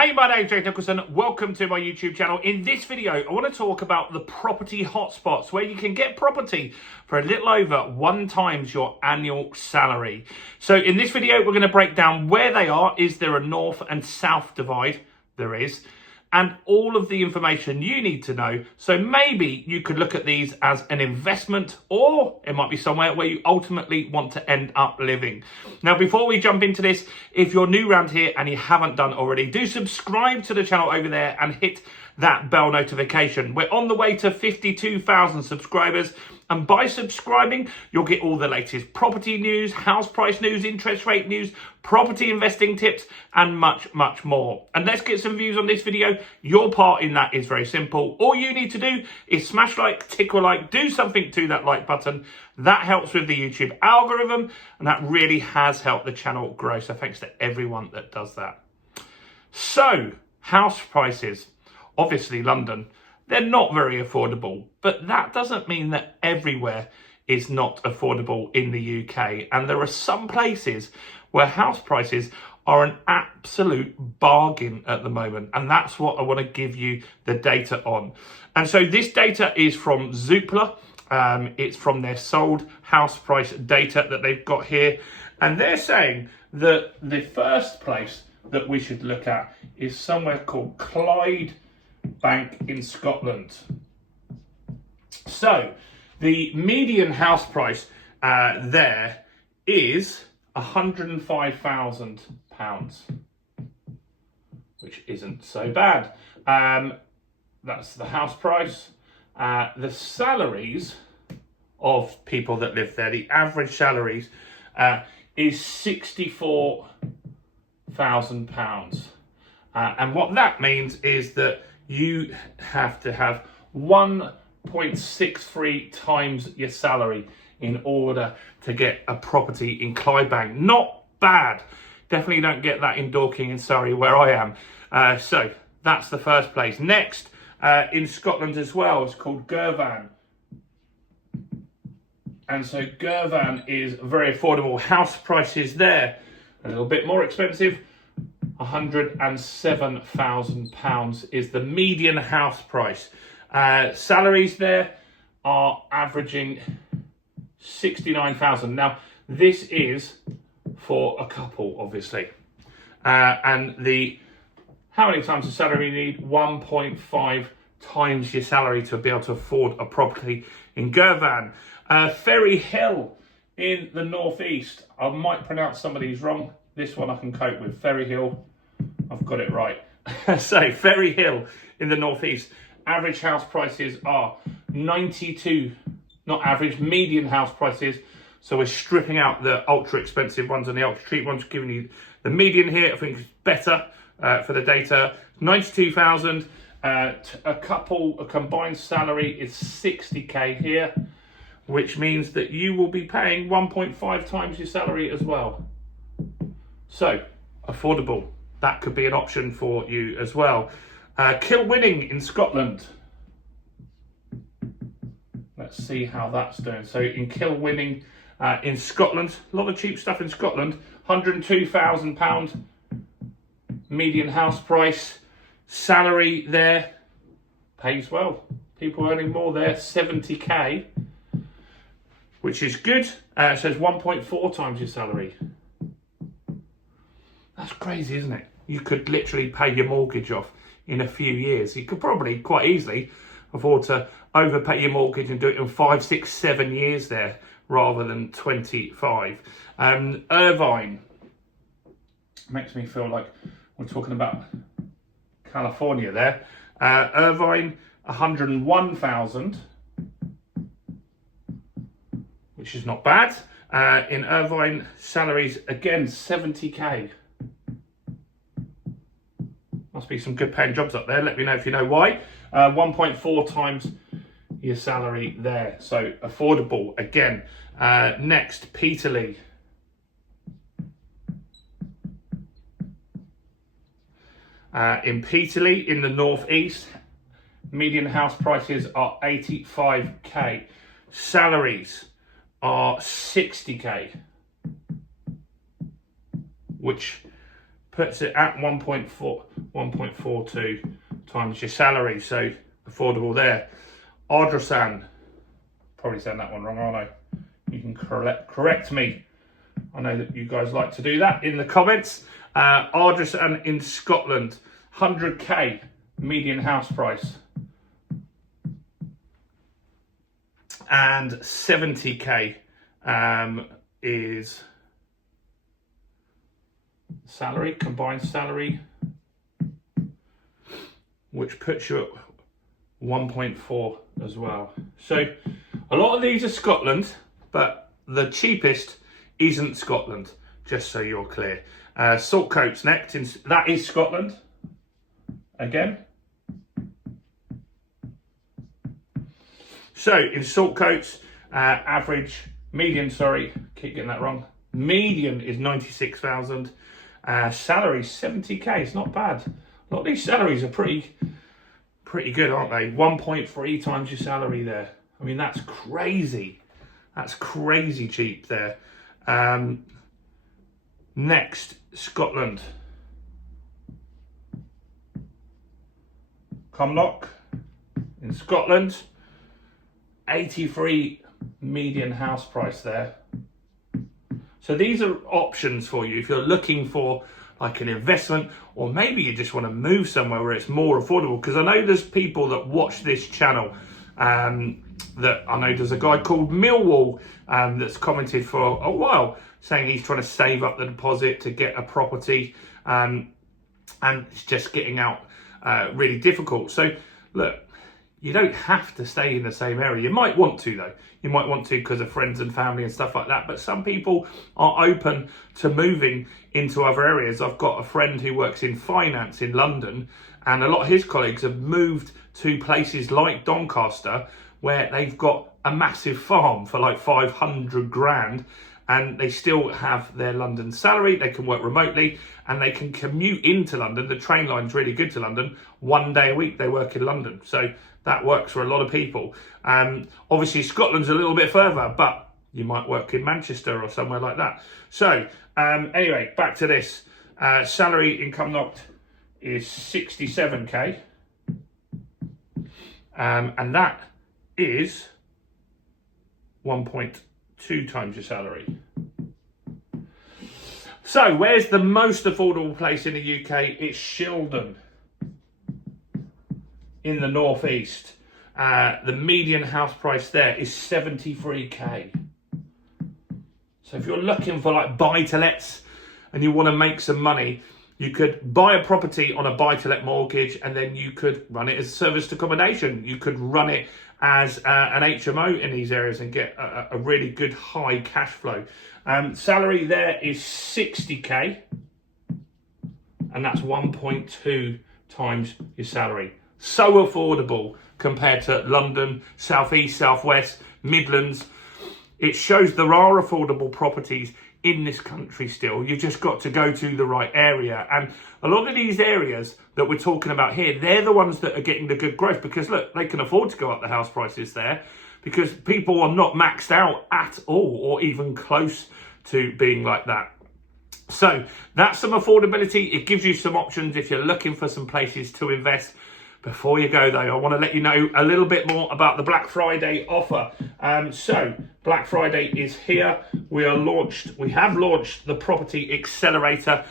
Hey, my name's Jake Nicholson. Welcome to my YouTube channel. In this video, I want to talk about the property hotspots where you can get property for a little over 1 times your annual salary. So in this video, we're going to break down where they are. Is there a north and south divide? There is. And all of the information you need to know. So maybe you could look at these as an investment, or it might be somewhere where you ultimately want to end up living. Now, before we jump into this, if you're new around here and you haven't done already, do subscribe to the channel over there and hit that bell notification. We're on the way to 52,000 subscribers. And by subscribing, you'll get all the latest property news, house price news, interest rate news, property investing tips, and much, much more. And let's get some views on this video. Your part in that is very simple. All you need to do is smash like, tickle like, do something to that like button. That helps with the YouTube algorithm, and that really has helped the channel grow. So thanks to everyone that does that. So, house prices. Obviously, London. They're not very affordable, but that doesn't mean that everywhere is not affordable in the UK. And there are some places where house prices are an absolute bargain at the moment. And that's what I want to give you the data on. And so this data is from Zoopla. It's from their sold house price data that they've got here. And they're saying that the first place that we should look at is somewhere called Clyde Bank in Scotland. So the median house price there is £105,000, which isn't so bad. That's the house price. The salaries of people that live there, the average salaries is £64,000. And what that means is that you have to have 1.63 times your salary in order to get a property in Clydebank. Not bad. Definitely don't get that in Dorking in Surrey, where I am. So that's the first place. Next, in Scotland as well, it's called Girvan. And so Girvan is very affordable. House prices there, a little bit more expensive. £107,000 is the median house price. Salaries there are averaging 69,000. Now, this is for a couple, obviously. And how many times the salary you need? 1.5 times your salary to be able to afford a property in Girvan. Ferry Hill in the northeast. I might pronounce some of these wrong. This one I can cope with. Ferry Hill. I've got it right. So, Ferry Hill in the northeast. Average house prices are 92, not average, median house prices. So we're stripping out the ultra expensive ones and the ultra cheap ones, giving you the median here. I think is better for the data. 92,000. A combined salary is 60k here, which means that you will be paying 1.5 times your salary as well. So, affordable. That could be an option for you as well. Kilwinning in Scotland. Let's see how that's doing. So in Kilwinning in Scotland, a lot of cheap stuff in Scotland. £102,000 median house price. Salary there pays well. People earning more there, 70k, which is good. It says 1.4 times your salary. That's crazy, isn't it? You could literally pay your mortgage off in a few years. You could probably quite easily afford to overpay your mortgage and do it in 5, 6, 7 years there rather than 25. Irvine makes me feel like we're talking about California there. Irvine, 101,000, which is not bad. In Irvine, salaries again 70k. Must be some good paying jobs up there. Let me know if you know why. 1.4 times your salary there. So affordable again. Next, Peterlee. In Peterlee in the northeast, median house prices are 85k. Salaries are 60k, which puts it at 1.42 times your salary. So affordable there. Ardrasan, probably saying that one wrong, aren't I? You can correct me. I know that you guys like to do that in the comments. Ardrasan in Scotland, 100k median house price. And 70k is salary, combined salary, which puts you at 1.4 as well. So a lot of these are Scotland, but the cheapest isn't Scotland, just so you're clear. Saltcoats next, that is Scotland again. So in Saltcoats, median is 96,000. Salary 70k, it's not bad. A lot of these salaries are pretty good, aren't they? 1.3 times your salary there. I mean, that's crazy. That's crazy cheap there. Next, Scotland. Cumnock in Scotland. 83 median house price there. So these are options for you if you're looking for like an investment, or maybe you just want to move somewhere where it's more affordable. Because I know there's people that watch this channel. That I know there's a guy called Millwall that's commented for a while saying he's trying to save up the deposit to get a property, and it's just getting out really difficult. So look, you don't have to stay in the same area. You might want to though. You might want to because of friends and family and stuff like that. But some people are open to moving into other areas. I've got a friend who works in finance in London, and a lot of his colleagues have moved to places like Doncaster where they've got a massive farm for like 500 grand, and they still have their London salary. They can work remotely and they can commute into London. The train line's really good to London. 1 day a week they work in London. So that works for a lot of people. Obviously Scotland's a little bit further, but you might work in Manchester or somewhere like that. So anyway, back to this. Salary in Cumnock is 67k. And that is 1.2 times your salary. So where's the most affordable place in the UK? It's Shildon in the northeast. The median house price there is 73k. So if you're looking for like buy-to-lets and you want to make some money, you could buy a property on a buy-to-let mortgage, and then you could run it as serviced accommodation. You could run it as an HMO in these areas and get a really good high cash flow. Salary there is 60k, and that's 1.2 times your salary. So affordable compared to London, South East, South West, Midlands. It shows there are affordable properties in this country still. You've just got to go to the right area. And a lot of these areas that we're talking about here, they're the ones that are getting the good growth, because look, they can afford to go up the house prices there because people are not maxed out at all, or even close to being like that. So that's some affordability. It gives you some options if you're looking for some places to invest. Before you go though, I want to let you know a little bit more about the Black Friday offer. So Black Friday is here. We have launched the Property Accelerator,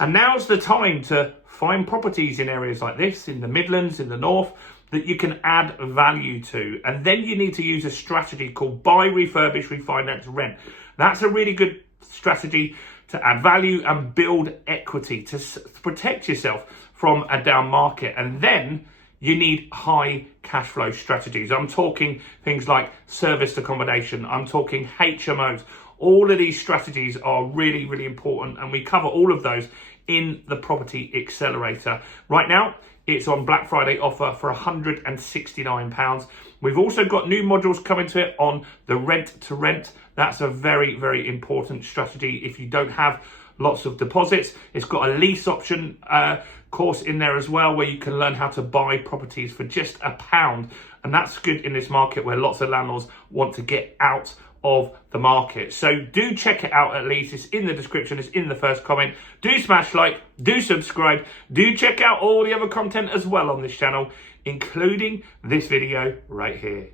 and now's the time to find properties in areas like this, in the Midlands, in the North, that you can add value to. And then you need to use a strategy called buy, refurbish, refinance, rent. That's a really good strategy to add value and build equity, to protect yourself from a down market. And then you need high cash flow strategies. I'm talking things like serviced accommodation. I'm talking HMOs. All of these strategies are really, really important, and we cover all of those in the Property Accelerator. Right now, it's on Black Friday offer for £169. We've also got new modules coming to it on the rent to rent. That's a very, very important strategy if you don't have lots of deposits. It's got a lease option course in there as well, where you can learn how to buy properties for just £1. And that's good in this market where lots of landlords want to get out of the market. So do check it out at least. It's in the description, it's in the first comment. Do smash like, do subscribe, do check out all the other content as well on this channel, including this video right here.